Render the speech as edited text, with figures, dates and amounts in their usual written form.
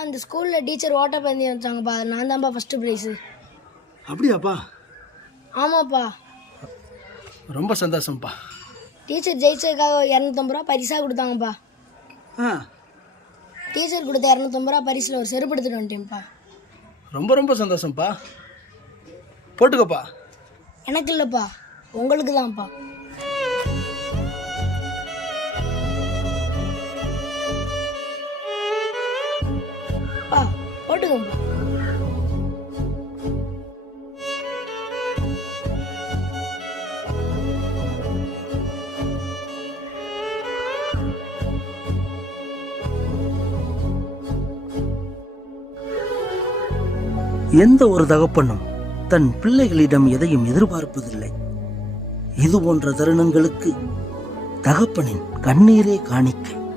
அந்த ஸ்கூலில் டீச்சர் ஓட்டப்பந்தயம் வச்சாங்கப்பா, நான் தான்ப்பா ஃபஸ்ட்டு ப்ரைஸு. அப்படியாப்பா? ஆமாப்பா. ரொம்ப சந்தோஷம்ப்பா. டீச்சர் ஜெயிச்சதுக்காக 250 ரூபா பரிசாக கொடுத்தாங்கப்பா. ஆ, டீச்சர் கொடுத்த 250 ரூபா பரிசில் ஒரு செருப்பு எடுத்துகிட்டு வந்துட்டேன்ப்பா. ரொம்ப ரொம்ப சந்தோஷம்ப்பா. போட்டுக்கப்பா. எனக்கு இல்லைப்பா, உங்களுக்கு தான்ப்பா. பா போட்டுக்கோப்பா. எந்த ஒரு தகப்பனும் தன் பிள்ளைகளிடம் எதையும் எதிர்பார்ப்பதில்லை. இது போன்ற தருணங்களுக்கு தகப்பனின் கண்ணீரே காணிக்கை.